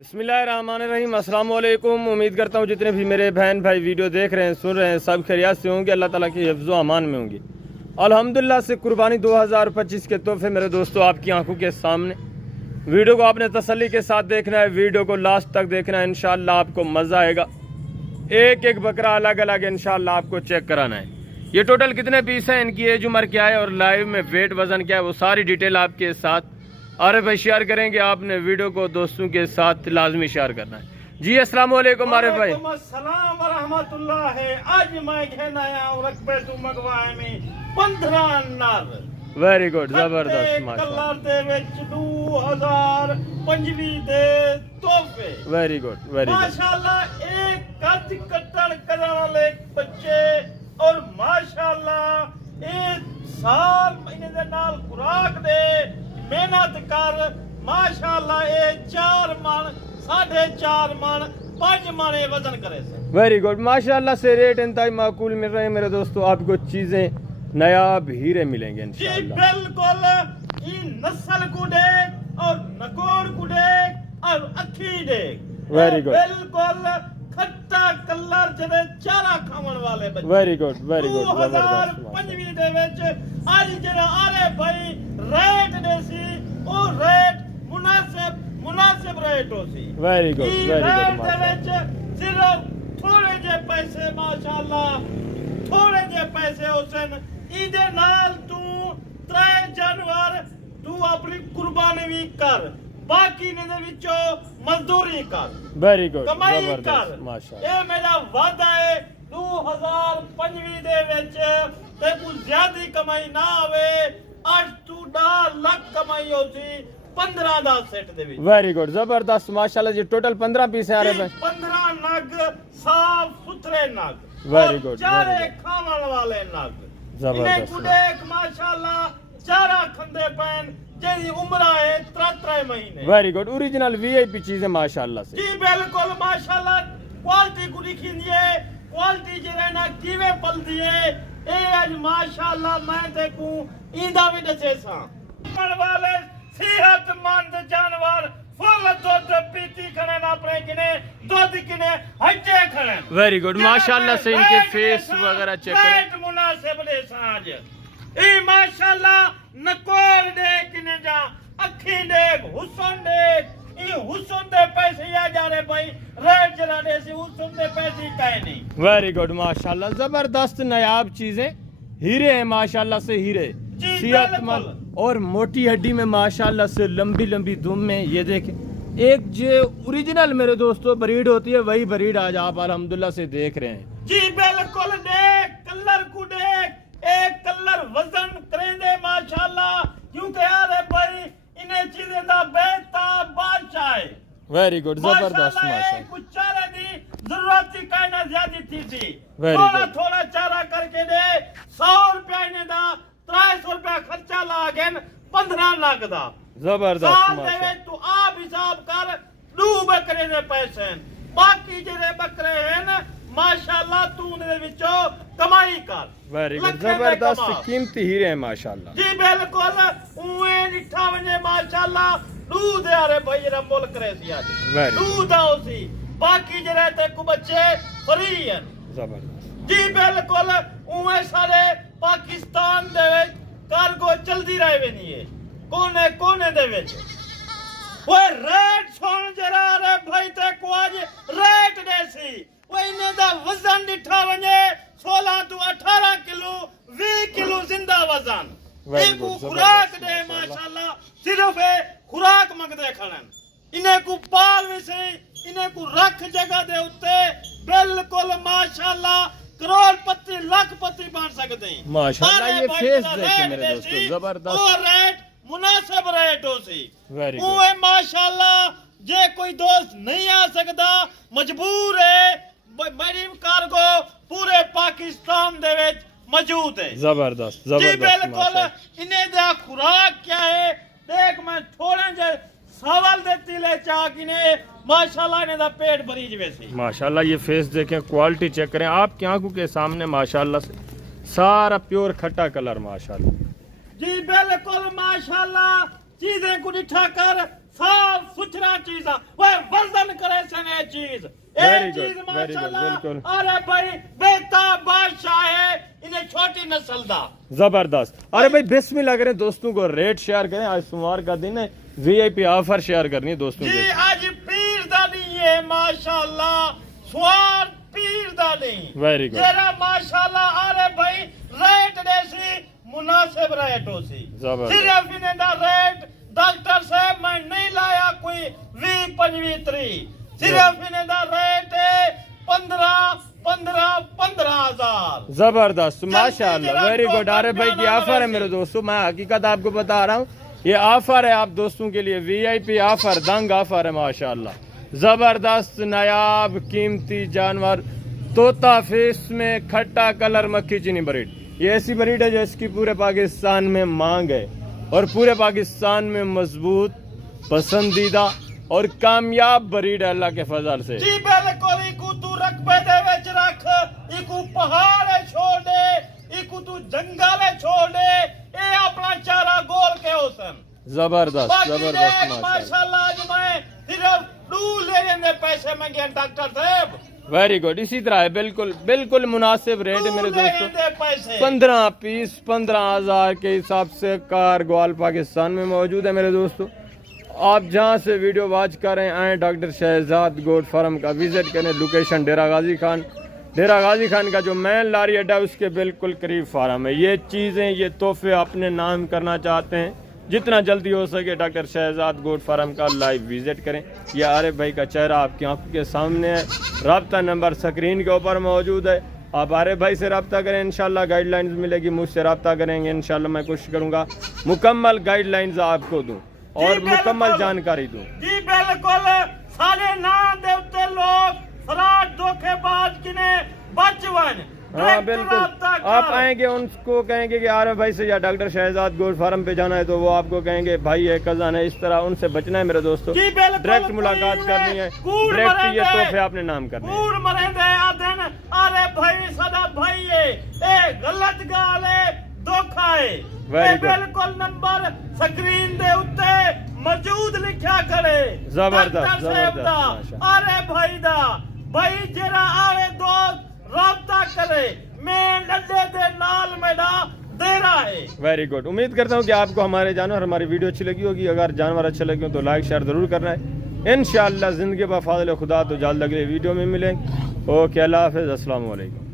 बिस्मिल्लाहिर्रहमानिर्रहीम। अस्सलाम वालेकुम। उम्मीद करता हूँ जितने भी मेरे बहन भाई वीडियो देख रहे हैं सुन रहे हैं सब खैरियत से होंगे, अल्लाह ताला की हिफ्ज़ व अमान में होंगे। अल्हम्दुलिल्लाह से कुर्बानी 2025 के तोहफे मेरे दोस्तों आपकी आंखों के सामने। वीडियो को आपने तसल्ली के साथ देखना है, वीडियो को लास्ट तक देखना है, इंशाअल्लाह आपको मज़ा आएगा। एक एक बकरा अलग अलग इंशाअल्लाह आपको चेक कराना है। ये टोटल कितने पीस हैं, इनकी एज उम्र क्या है और लाइव में वेट वज़न क्या है, वो सारी डिटेल आपके साथ अरे भाई शेयर करेंगे। आपने वीडियो को दोस्तों के साथ लाजमी शेयर करना है। जी अस्सलाम वालेकुम आरिफ भाई। अस्सलाम व रहमतुल्लाह। आज मैं घेन आया हूं रकबे तू मंगवाए में 15 नर। वेरी गुड, जबरदस्त माशाअल्लाह। कलर दे विच 2025 दे तोहफे। वेरी गुड वेरी गुड माशाअल्लाह। एक कद कट्टण करन वाले बच्चे और माशाअल्लाह एक साल महीने दे नाल खुराक दे मेहनत कर माशाअल्लाह ये 4 मन 4.5 मन 5 मन वजन करे से। वेरी गुड माशाअल्लाह से रेट इंतहाई माकूल मिल रहे हैं मेरे दोस्तों। आपको चीजें नायाब हीरे मिलेंगे जी इंशाअल्लाह। बिल्कुल। ये नस्ल को देख और नकोर को देख और अखी देख। Very good. बिल्कुल खट्टा कलर जदे चारा खावन वाले बच्चे। वेरी गुड वेरी गुड 2025 दे विच आज जरा आरे भाई रेट देसी ओ रेट मुनासिब रेट होसी। Very good very rate good दे विच सिर्फ थोड़े जे पैसे माशाअल्लाह थोड़े जे पैसे होसन। इदे नाल तू 3 जानवर तू अपनी कुर्बानी भी कर, बाकी ने दे विचों मजदूरी कर, वेरी गुड कमाई कर। जबरदस्त माशाअल्लाह। ये मेरा वादा है 2025 दे विच ते कुछ ज्यादा कमाई ना आवे। आज तू 10 लाख कमाई होसी 15 दा सेट दे विच। वेरी गुड जबरदस्त माशाअल्लाह जी। टोटल 15 पीस है आ रहे हैं। 15 नग साफ सुथरे नग। Very good, चारे very good. खावन वाले नग। जबरदस्त। इन्हें कुडेक माशाअल्लाह चारा खंदे पैन जेदी उम्र है 3 महीने। वेरी गुड ओरिजिनल वीआईपी चीजें माशाअल्लाह से। जी बिल्कुल माशाअल्लाह। क्वालिटी को लिखी दिए क्वालिटी जे ना कीवे पल दिए ए आज माशाअल्लाह मैं देखूं इंदा भी दसे सा वाले सेहतमंद जानवर फुल दूध पीती खने ना अपने किने दूध किने हटे खने। वेरी गुड माशाअल्लाह से। इनके फेस वगैरह चेक करें। रेट मुनासिब दे साज ए माशाअल्लाह नकोर दे किने जा अखी देख हुसन देख ये हुसन दे पैसे या जा रे भाई रेट जरा दे से हुसन दे पैसे काहे नहीं। वेरी गुड माशाअल्लाह जबरदस्त नायाब चीजें हीरे हैं माशाअल्लाह से। हीरे जी, सेहतमंद बिल्कुल। और मोटी हड्डी में माशाअल्लाह से लंबी लंबी दुम में। ये देखें एक जो ओरिजिनल मेरे दोस्तों ब्रीड होती है वही ब्रीड आज आप अल्हम्दुलिल्लाह से देख रहे हैं। जी बिल्कुल। देख कलर को देख एक कलर वजन करेंदे माशाअल्लाह क्योंकि यार भाई इन्हें चीजें दा बेहता बादशाह है। वेरी गुड जबरदस्त माशाअल्लाह। कुछ चारे दी जरूरत ही काई ना ज्यादा थी Very थोड़ा good. थोड़ा चारा करके दे 100 रुपया इन्हें दा 300 रुपया खर्चा लागेन 15 लाख दा जबरदस्त साल दे माशाअल्लाह। विच तू आप हिसाब कर 2 बकरे दे पैसे बाकी जेरे बकरे हैं माशाअल्लाह तू दे विचों कमाई कर। वेरी गुड लखे दे जबरदस्त कमा। कीमती हीरे हैं माशाअल्लाह। जी बिल्कुल। उए निठा वने माशाअल्लाह दूध यारे भाई जरा मुल करे सी आज Very good. दूध आओसी बाकी जरे ते को बच्चे फ्री हैं। जबरदस्त जी बिल्कुल। उए सारे पाकिस्तान दे विच कार्गो चलदी रहे वे नहीं है कोने कोने दे विच। ओए रेट सुन जरा रे भाई ते को आज रेट देसी ओए इने दा वजन दिठा वने 16 तो 18 किलो 20 किलो जिंदा वजन। Very इनको good, खुराक जबरदस्त, दे माशाअल्लाह सिर्फ ए खुराक मंगदे खणन इन्हें को पाल भी सही इन्हें को रख जगह दे उत्ते बिल्कुल माशाअल्लाह करोड़पति लाखपति बन सकते हैं माशाअल्लाह। अरे ये भाई फेस जरा देखें रेट मेरे देसी, दोस्तों जबरदस्त। वो रेट मुनासिब रेट हो सी। वेरी गुड ओए माशाअल्लाह जे कोई दोस्त नहीं आ सकता मजबूर है मेरी कार्गो पूरे पाकिस्तान दे विच मौजूद है। जबरदस्त जी जबरदस्त बिल्कुल। माशाअल्लाह। इन्हें दा खुराक क्या है देख मैं थोड़े जे सवाल देती ले चाह किने माशाअल्लाह इन्हें दा पेट भरी जवे सी माशाअल्लाह। ये फेस देखें क्वालिटी चेक करें आपकी आंखों के सामने माशाअल्लाह से। सारा प्योर खट्टा कलर माशाअल्लाह। जी बिल्कुल माशाअल्लाह। चीजें को निठा कर साफ सुथरा चीजा वो वर्द چیز Very good, چیز very good, ماشاءاللہ بالکل. ارے بھائی بیٹا بادشاہ ہے انہیں چھوٹی نسل دا زبردست. ارے بھائی بسم اللہ کریں, دوستوں کو ریٹ شیئر کریں, آج سوموار کا دن ہے, وی آئی پی آفر شیئر کرنی ہے دوستوں جی کے. آج پیر دا نہیں ہے ماشاءاللہ سوار پیر دا نہیں ویری گڈ, جرا ماشاءاللہ ارے بھائی ریٹ دے سی مناسب ریٹ ہو سی زبردست. صرف انہیں دا ریٹ ڈاکٹر صاحب میں نہیں لایا کوئی 20-25 صرف انہیں دا ریٹ ہے 15,000 زبردست ماشاء اللہ, ویری گڈ. ارے بھائی کی آفر ہے میرے دوستوں, میں حقیقت آپ کو بتا رہا ہوں, یہ آفر ہے آپ دوستوں کے لیے, وی آئی پی آفر, دنگ آفر ہے ماشاء اللہ. زبردست نایاب قیمتی جانور طوطا فیس میں کھٹا کلر مکھی چینی بریڈ. یہ ایسی بریڈ ہے جو اس کی پورے پاکستان میں مانگ ہے اور پورے پاکستان میں مضبوط, پسندیدہ اور کامیاب بریڈ ہے اللہ کے فضل سے. جی بالکل, ایکو تو رقبے دے وچ رکھ, ایکو پہاڑ چھوڑ دے, ایکو تو جنگل چھوڑ دے, اے اپنا چارہ گول کے حسن. زبردست زبردست ماشاء ماشاءاللہ آج میں صرف 2 لینے پیسے منگے ڈاکٹر صاحب. Very good. اسی طرح ہے, بالکل بالکل مناسب ریٹ ہے میرے دوستوں. پیسے 15 پیس 15,000 کے حساب سے کار گوال پاکستان میں موجود ہے میرے دوستوں. آپ جہاں سے ویڈیو واچ کریں آئیں, ڈاکٹر شہزاد گوٹ فارم کا وزٹ کریں. لوکیشن ڈیرہ غازی خان, ڈیرہ غازی خان کا جو مین لاری اڈا اس کے بالکل قریب فارم ہے. یہ چیزیں, یہ تحفے اپنے نام کرنا چاہتے ہیں, جتنا جلدی ہو سکے ڈاکٹر شہزاد گوٹ فارم کا لائیو وزٹ کریں. یہ عارف بھائی کا چہرہ آپ کی آنکھوں کے سامنے ہے, رابطہ نمبر سکرین کے اوپر موجود ہے. آپ عارف بھائی سے رابطہ کریں, انشاءاللہ گائیڈ لائنز ملے گی, مجھ سے رابطہ کریں گے انشاءاللہ. میں کوشش کروں گا مکمل گائیڈ لائنز آپ کو دوں اور مکمل جانکاری دوں. جی بالکل, سارے نام دے اتے لوگ فراڈ دھوکے باز کنے بچون. ہاں بالکل, آپ آئیں گے ان کو کہیں گے کہ عارف بھائی سے یا ڈاکٹر شہزاد گوٹ فارم پہ جانا ہے تو وہ آپ کو کہیں گے بھائی ہے کزن ہے, اس طرح ان سے بچنا ہے میرے دوستو. ڈائریکٹ ملاقات کرنی ہے, ڈائریکٹ یہ تحفے آپ نے نام کرنے ہیں. کوڑ مرے دے آدن ارے بھائی سدا بھائی ہے, اے غلط گال ہے, دھوکا ہے. اے بالکل نمبر سکرین دے اتے موجود لکھا کرے. زبردست زبردست. ارے بھائی دا بھائی جرا آوے دوست رابطہ کرے, میں لڈے دے نال میڈا دے رہا ہے. Very good. امید کرتا ہوں کہ آپ کو ہمارے جانور, ہماری ویڈیو اچھی لگی ہوگی. اگر جانور اچھے لگے ہوں تو لائک شیئر ضرور کرنا ہے. انشاءاللہ زندگی بفضل خدا تو جلد اگلے ویڈیو میں ملیں. اوکے, اللہ حافظ, السلام علیکم.